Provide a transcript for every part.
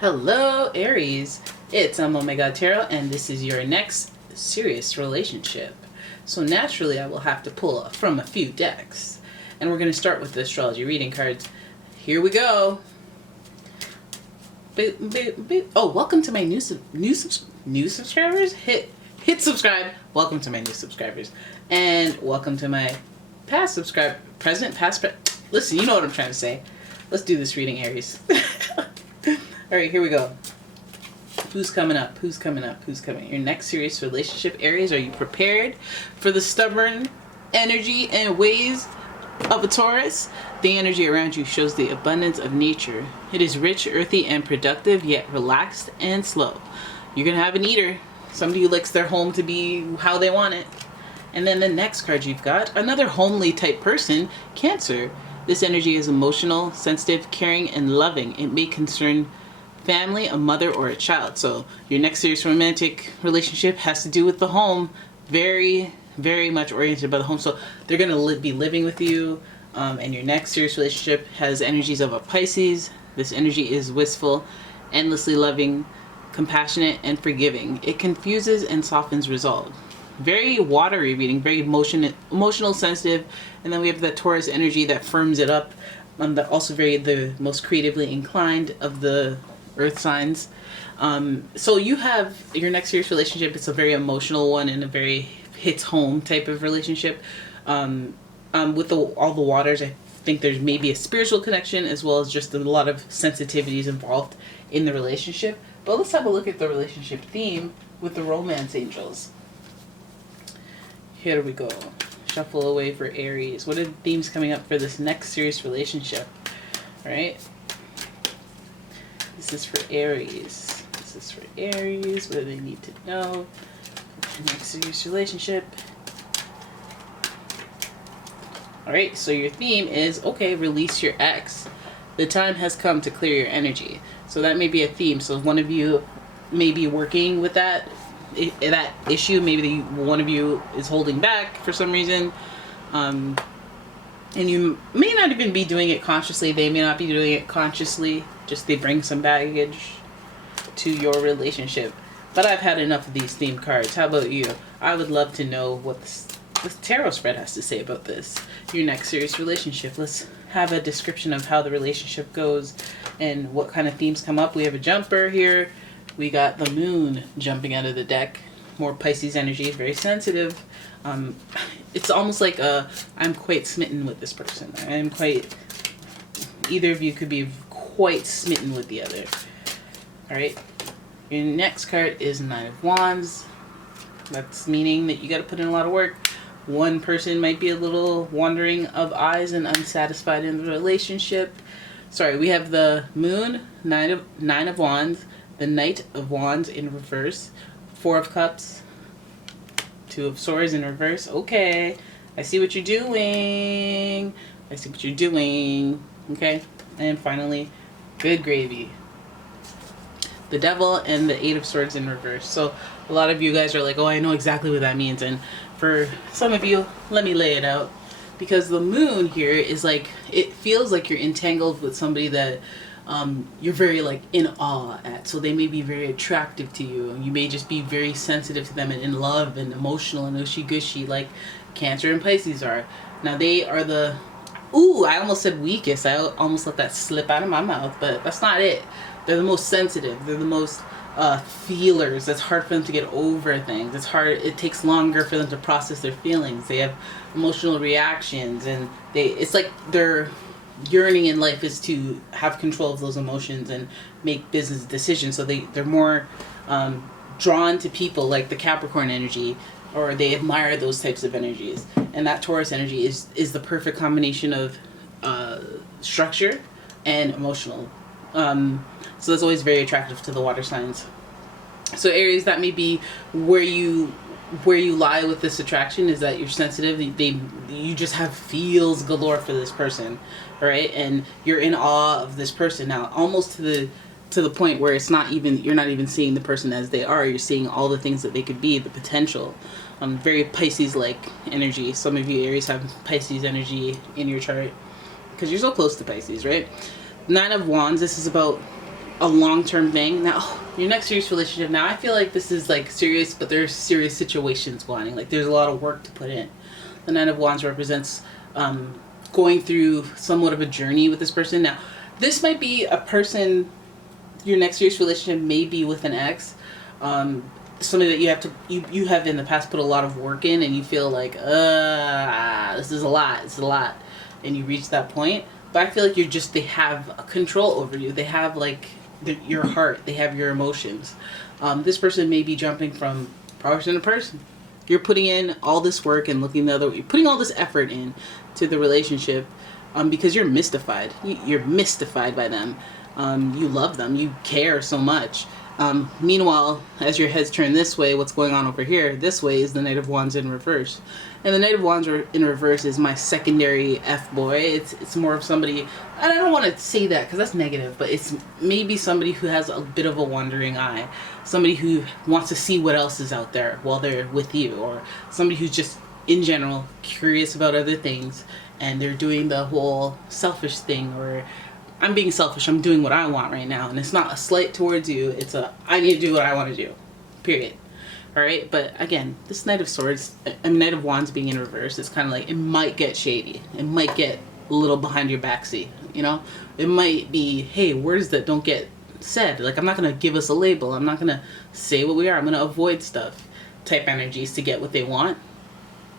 Hello, Aries. It's umomgtarot, and this is your next serious relationship. So naturally, I will have to pull from a few decks, and we're going to start with the astrology reading cards. Here we go. Boop, boop, boop. Oh, welcome to my new subscribers. Hit subscribe. Welcome to my new subscribers, and welcome to my past Listen, you know what I'm trying to say. Let's do this reading, Aries. Alright, here we go. Who's coming up? Who's coming up? Who's coming? Your next serious relationship, Aries. Are you prepared for the stubborn energy and ways of a Taurus? The energy around you shows the abundance of nature. It is rich, earthy, and productive, yet relaxed and slow. You're going to have an eater. Somebody who likes their home to be how they want it. And then the next card you've got, another homely type person, Cancer. This energy is emotional, sensitive, caring, and loving. It may concern family, a mother, or a child. So your next serious romantic relationship has to do with the home. Very, very much oriented by the home. So they're going to be living with you. And your next serious relationship has energies of a Pisces. This energy is wistful, endlessly loving, compassionate, and forgiving. It confuses and softens resolve. Very watery reading, very emotional, sensitive. And then we have that Taurus energy that firms it up. Also the most creatively inclined of the earth signs. So you have your next serious relationship. It's a very emotional one and a very hits home type of relationship. With all the waters, I think there's maybe a spiritual connection as well as just a lot of sensitivities involved in the relationship. But let's have a look at the relationship theme with the romance angels. Here we go. Shuffle away for Aries. What are the themes coming up for this next serious relationship? All right. This is for Aries. This is for Aries. What do they need to know? Next serious relationship. Alright, so your theme is, okay, release your ex. The time has come to clear your energy. So that may be a theme. So one of you may be working with that issue. Maybe one of you is holding back for some reason. And you may not even be doing it consciously. They may not be doing it consciously. Just they bring some baggage to your relationship. But I've had enough of these theme cards. How about you? I would love to know what the tarot spread has to say about this. Your next serious relationship. Let's have a description of how the relationship goes and what kind of themes come up. We have a jumper here. We got the moon jumping out of the deck. More Pisces energy. Very sensitive. It's almost like I'm quite smitten with this person. Either of you could be quite smitten with the other. Alright. Your next card is Nine of Wands. That's meaning that you got to put in a lot of work. One person might be a little wandering of eyes and unsatisfied in the relationship. Sorry, we have the moon, Nine of Wands, the Knight of Wands in reverse, Four of Cups, Two of Swords in reverse. Okay, I see what you're doing. I see what you're doing. Okay, and finally, good gravy. The Devil and the Eight of Swords in reverse. So a lot of you guys are like, oh, I know exactly what that means. And for some of you, let me lay it out. Because the moon here is like, it feels like you're entangled with somebody that you're very like in awe at. So they may be very attractive to you. You may just be very sensitive to them and in love and emotional and ushy-gushy like Cancer and Pisces are. Now they are the, I almost said weakest. I almost let that slip out of my mouth, but that's not it. They're the most sensitive. They're the most feelers. It's hard for them to get over things. It's hard. It takes longer for them to process their feelings. They have emotional reactions, and it's like their yearning in life is to have control of those emotions and make business decisions. So they're more drawn to people like the Capricorn energy, or they admire those types of energies. And that Taurus energy is the perfect combination of structure and emotional. So that's always very attractive to the water signs. So Aries, that may be where you lie with this attraction, is that you're sensitive. You just have feels galore for this person, right? And you're in awe of this person now, almost to the point where you're not even seeing the person as they are. You're seeing all the things that they could be, the potential. Very Pisces-like energy. Some of you Aries have Pisces energy in your chart because you're so close to Pisces, right? Nine of Wands. This is about a long-term thing. Now, your next serious relationship, now I feel like this is like serious, but there's serious situations going. Like there's a lot of work to put in. The Nine of Wands represents going through somewhat of a journey with this person. Now, this might be a person, your next serious relationship may be with an ex. Somebody that you have in the past put a lot of work in, and you feel like, this is a lot, and you reach that point. But I feel like they have control over you. They have like your heart. They have your emotions. This person may be jumping from person to person. You're putting in all this work and looking the other way. You're putting all this effort in to the relationship because you're mystified. You're mystified by them. You love them. You care so much. Meanwhile, as your head's turned this way, what's going on over here, this way, is the Knight of Wands in reverse. And the Knight of Wands in reverse is my secondary F-boy. It's more of somebody, and I don't want to say that because that's negative, but it's maybe somebody who has a bit of a wandering eye. Somebody who wants to see what else is out there while they're with you. Or somebody who's just, in general, curious about other things. And they're doing the whole selfish thing, or I'm being selfish, I'm doing what I want right now. And it's not a slight towards you, it's I need to do what I want to do. Period. Alright, but again, this Knight of Swords, Knight of Wands being in reverse, it's kind of like, it might get shady. It might get a little behind your backseat, you know? It might be, hey, words that don't get said. Like, I'm not going to give us a label. I'm not going to say what we are. I'm going to avoid stuff type energies to get what they want.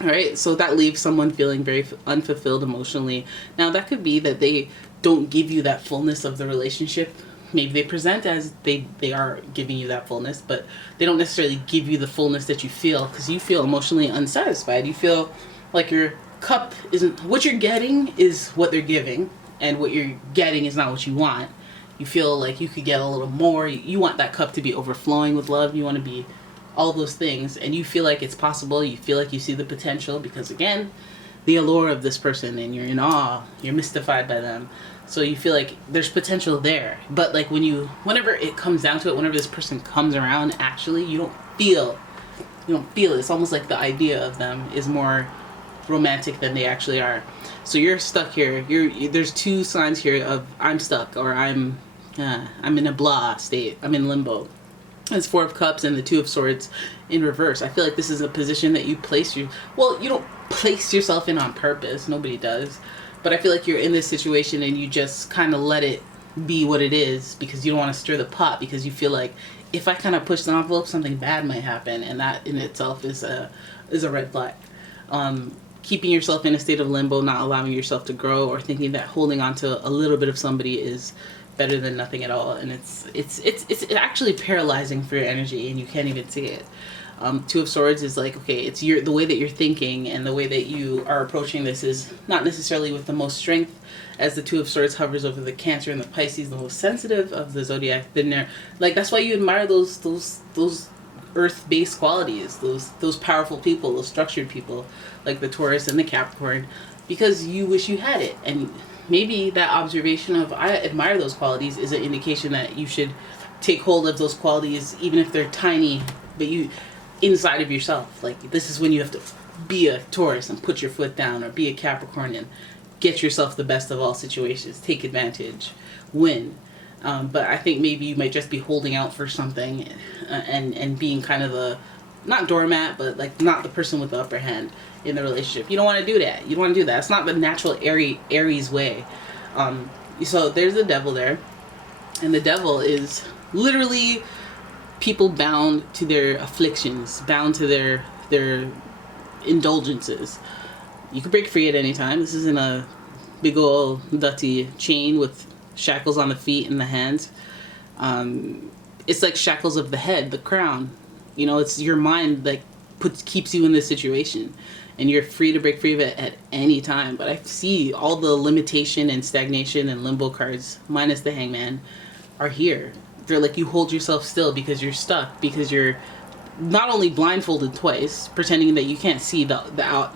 Alright, so that leaves someone feeling very unfulfilled emotionally. Now, that could be that they don't give you that fullness of the relationship. Maybe they present as they are giving you that fullness, but they don't necessarily give you the fullness that you feel, because you feel emotionally unsatisfied. You feel like your cup isn't, what you're getting is what they're giving, and what you're getting is not what you want. You feel like you could get a little more. You want that cup to be overflowing with love. You want to be all those things, and you feel like it's possible. You feel like you see the potential because, again, the allure of this person, and you're in awe. You're mystified by them. So you feel like there's potential there. But like whenever it comes down to it, whenever this person comes around, actually, you don't feel it. It's almost like the idea of them is more romantic than they actually are. So you're stuck here. There's two signs here of I'm stuck, or I'm in a blah state. I'm in limbo. It's Four of Cups and the Two of Swords in reverse. I feel like this is a position that you don't place yourself in on purpose. Nobody does. But I feel like you're in this situation and you just kind of let it be what it is because you don't want to stir the pot, because you feel like if I kind of push the envelope, something bad might happen, and that in itself is a red flag. Keeping yourself in a state of limbo, not allowing yourself to grow, or thinking that holding on to a little bit of somebody is better than nothing at all, and it's actually paralyzing for your energy, and you can't even see it. Two of Swords is like, okay, it's the way that you're thinking and the way that you are approaching this is not necessarily with the most strength, as the Two of Swords hovers over the Cancer and the Pisces, the most sensitive of the zodiac. Like, that's why you admire those earth-based qualities, those powerful people, those structured people, like the Taurus and the Capricorn, because you wish you had it. And maybe that observation of I admire those qualities is an indication that you should take hold of those qualities, even if they're tiny, but you inside of yourself. Like, this is when you have to be a Taurus and put your foot down, or be a Capricorn and get yourself the best of all situations, take advantage, win. But I think maybe you might just be holding out for something and being kind of the, not doormat, but like not the person with the upper hand in the relationship. You don't want to do that. You don't want to do that. It's not the natural Aries way. So there's the Devil there. And the Devil is literally people bound to their afflictions, bound to their indulgences. You can break free at any time. This isn't a big old dirty chain with shackles on the feet and the hands. It's like shackles of the head, the crown. You know, it's your mind that keeps you in this situation, and you're free to break free of it at any time. But I see all the limitation and stagnation and limbo cards, minus the Hangman, are here. They're like, you hold yourself still because you're stuck, because you're not only blindfolded twice, pretending that you can't see the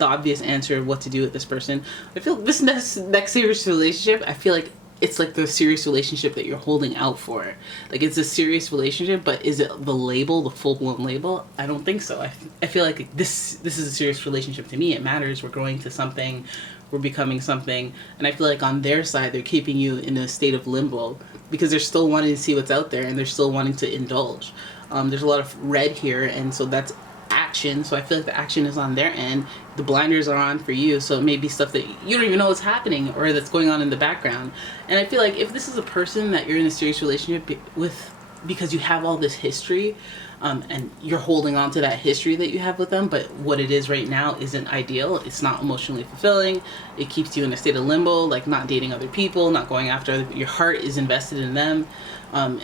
obvious answer of what to do with this person. I feel this next serious relationship, I feel like it's like the serious relationship that you're holding out for. Like, it's a serious relationship, but is it the label, the full-blown label? I don't think so. I feel like this is a serious relationship to me. It matters. We're growing to something. we're becoming something. And I feel like on their side, they're keeping you in a state of limbo because they're still wanting to see what's out there and they're still wanting to indulge. There's a lot of red here, and so that's action. So I feel like the action is on their end. The blinders are on for you, so it may be stuff that you don't even know is happening or that's going on in the background. And I feel like if this is a person that you're in a serious relationship with because you have all this history, and you're holding on to that history that you have with them, but what it is right now isn't ideal. It's not emotionally fulfilling. It keeps you in a state of limbo, like not dating other people, not going after your heart is invested in them.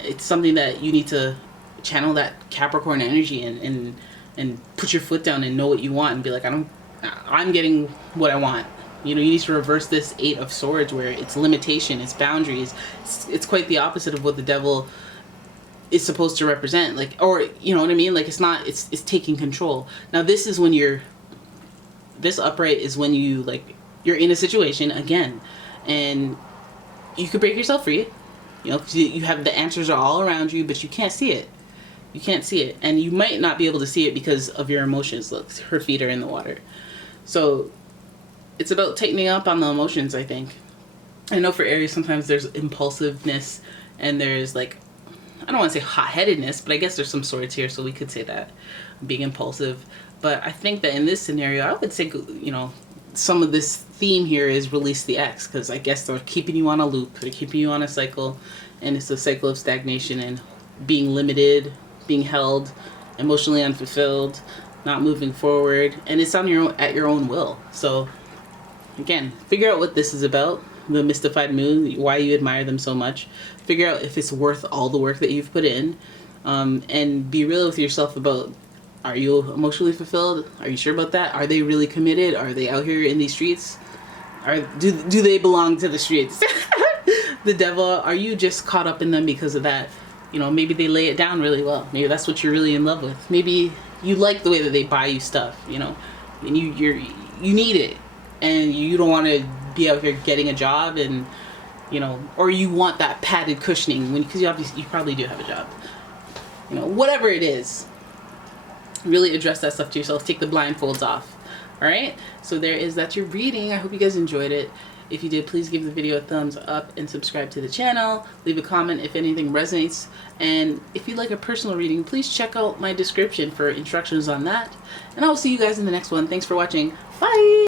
It's something that you need to channel that Capricorn energy and put your foot down and know what you want and be like, I'm getting what I want. You know, you need to reverse this 8 of Swords where it's limitation, it's boundaries. It's quite the opposite of what the Devil is supposed to represent, like, or you know what I mean, like it's taking control. Now this is when this upright is when you, like, you're in a situation again and you could break yourself free, you know, 'cause you have the answers are all around you, but you can't see it. You can't see it, and you might not be able to see it because of your emotions. Look, her feet are in the water. So it's about tightening up on the emotions, I think. I know for Aries sometimes there's impulsiveness and there's, like, I don't want to say hot-headedness, but I guess there's some swords here, so we could say that, being impulsive. But I think that in this scenario, I would say, you know, some of this theme here is release the ex, because I guess they're keeping you on a loop, they're keeping you on a cycle, and it's a cycle of stagnation and being limited, being held, emotionally unfulfilled, not moving forward, and it's on at your own will. So again, figure out what this is about. The mystified moon, why you admire them so much. Figure out if it's worth all the work that you've put in, and be real with yourself about, are you emotionally fulfilled? Are you sure about that? Are they really committed? Are they out here in these streets? Do they belong to the streets? The Devil, are you just caught up in them because of that? You know, maybe they lay it down really well. Maybe that's what you're really in love with. Maybe you like the way that they buy you stuff, you know, and you need it, and you don't want to be out here getting a job, and you know, or you want that padded cushioning because you probably do have a job, you know, whatever it is. Really address that stuff to yourself. Take the blindfolds off. All right, so that's your reading. I hope you guys enjoyed it. If you did, please give the video a thumbs up and subscribe to the channel. Leave a comment if anything resonates, and if you'd like a personal reading, please check out my description for instructions on that, and I'll see you guys in the next one. Thanks for watching. Bye.